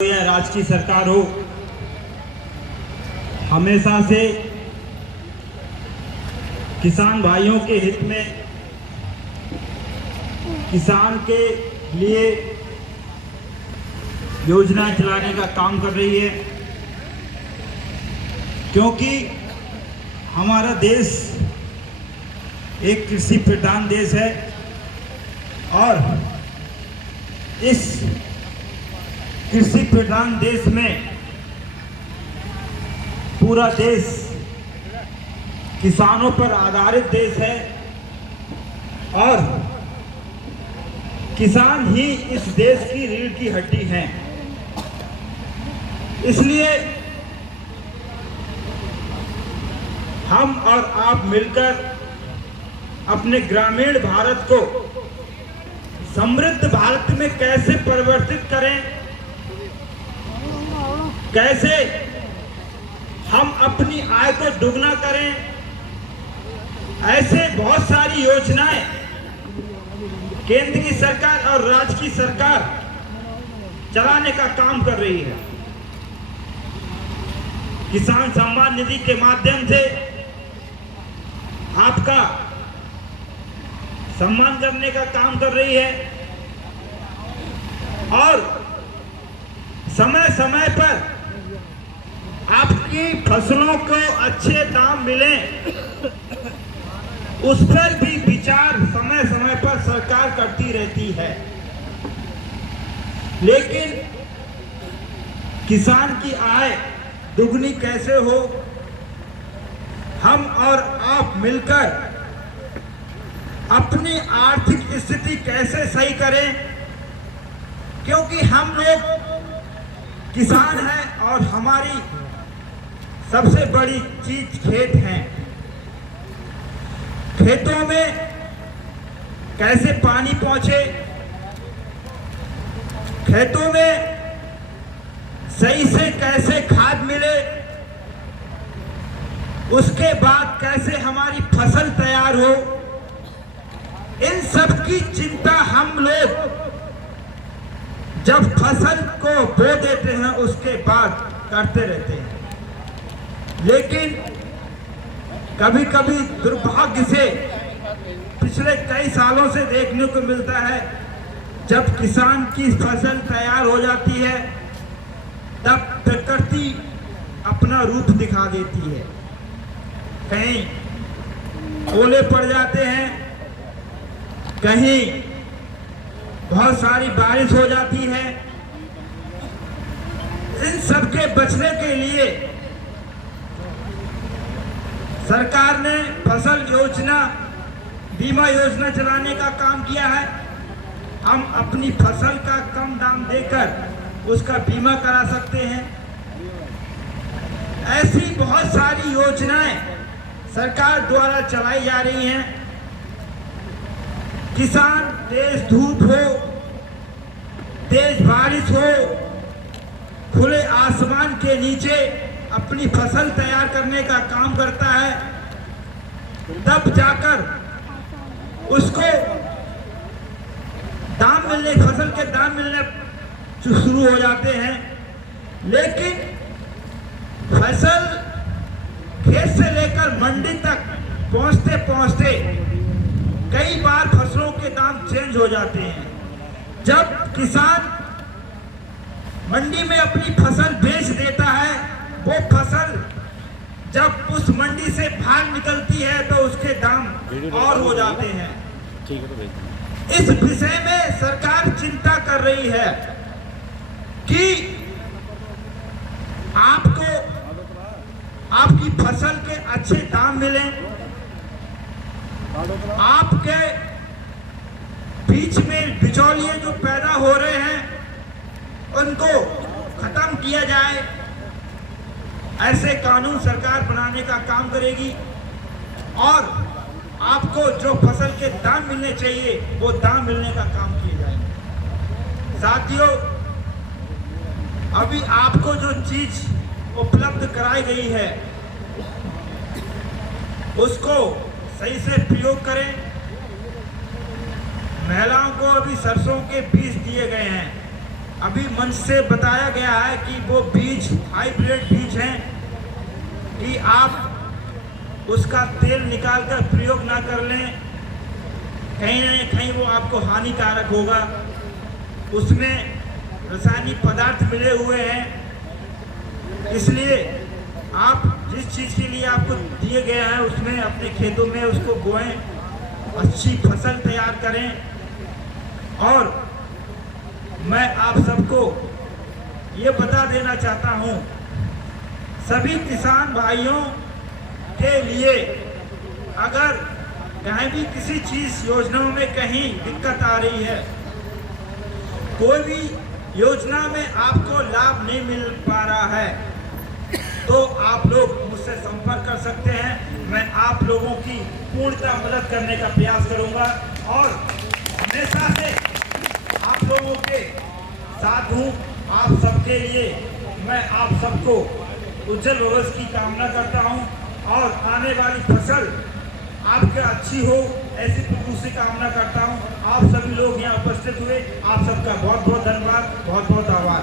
या राज्य की सरकार हो, हमेशा से किसान भाइयों के हित में, किसान के लिए योजना चलाने का काम कर रही है। क्योंकि हमारा देश एक कृषि प्रधान देश है और इस कृषि प्रधान देश में पूरा देश किसानों पर आधारित देश है और किसान ही इस देश की रीढ़ की हड्डी हैं। इसलिए हम और आप मिलकर अपने ग्रामीण भारत को समृद्ध भारत में कैसे परिवर्तित करें, कैसे हम अपनी आय को दुगना करें, ऐसे बहुत सारी योजनाएं केंद्र की सरकार और राज्य की सरकार चलाने का काम कर रही है। किसान सम्मान निधि के माध्यम से आपका सम्मान करने का काम कर रही है और समय समय पर आपकी फसलों को अच्छे दाम मिले, उस पर भी विचार समय समय पर सरकार करती रहती है। लेकिन किसान की आय दुगनी कैसे हो, हम और आप मिलकर अपनी आर्थिक स्थिति कैसे सही करें, क्योंकि हम लोग किसान हैं और हमारी सबसे बड़ी चीज खेत हैं। खेतों में कैसे पानी पहुंचे, खेतों में सही से कैसे खाद मिले, उसके बाद कैसे हमारी फसल तैयार हो, इन सब की चिंता हम लोग जब फसल को बो देते हैं उसके बाद करते रहते हैं। लेकिन कभी कभी दुर्भाग्य से पिछले कई सालों से देखने को मिलता है, जब किसान की फसल तैयार हो जाती है तब प्रकृति अपना रूप दिखा देती है। कहीं ओले पड़ जाते हैं, कहीं बहुत सारी बारिश हो जाती है। इन सब के बचने के लिए सरकार ने फसल योजना, बीमा योजना चलाने का काम किया है। हम अपनी फसल का कम दाम देकर उसका बीमा करा सकते हैं। ऐसी बहुत सारी योजनाएं सरकार द्वारा चलाई जा रही हैं। किसान तेज धूप हो, तेज बारिश हो, खुले आसमान के नीचे अपनी फसल तैयार करने का काम करता है, तब जाकर उसको दाम मिलने, फसल के दाम मिलने शुरू हो जाते हैं। लेकिन फसल खेत से लेकर मंडी तक पहुंचते पहुंचते कई बार फसलों के दाम चेंज हो जाते हैं। जब किसान मंडी में अपनी फसल बेच देता है, वो फसल जब उस मंडी से बाहर निकलती है तो उसके दाम और हो जाते हैं। इस विषय में सरकार चिंता कर रही है कि आपको आपकी फसल के अच्छे दाम मिलें, आपके बीच में बिचौलिए जो पैदा हो रहे हैं उनको खत्म किया जाए। ऐसे कानून सरकार बनाने का काम करेगी और आपको जो फसल के दाम मिलने चाहिए वो दाम मिलने का काम किया जाएगा। साथियों, अभी आपको जो चीज उपलब्ध कराई गई है उसको सही से प्रयोग करें। महिलाओं को अभी सरसों के बीज दिए गए हैं, अभी मंच से बताया गया है कि वो बीज हाइब्रिड बीज हैं कि आप उसका तेल निकालकर प्रयोग ना कर लें, कहीं ना कहीं वो आपको हानिकारक होगा। उसमें रासायनिक पदार्थ मिले हुए हैं, इसलिए आप जिस चीज़ के लिए आपको दिए गए हैं उसमें अपने खेतों में उसको बोएं, अच्छी फसल तैयार करें। और मैं आप सबको ये बता देना चाहता हूँ, सभी किसान भाइयों के लिए अगर कहीं भी किसी चीज़ योजनाओं में कहीं दिक्कत आ रही है, कोई भी योजना में आपको लाभ नहीं मिल पा रहा है, तो आप लोग मुझसे संपर्क कर सकते हैं। मैं आप लोगों की पूर्णतः मदद करने का प्रयास करूंगा और हमेशा से आप लोगों के साथ हूँ। आप सबके लिए मैं आप सबको उज्जवल भविष्य की कामना करता हूँ और आने वाली फसल आपके अच्छी हो, ऐसी प्रभु से कामना करता हूँ। आप सभी लोग यहाँ उपस्थित हुए, आप सबका बहुत बहुत धन्यवाद, बहुत बहुत आभार।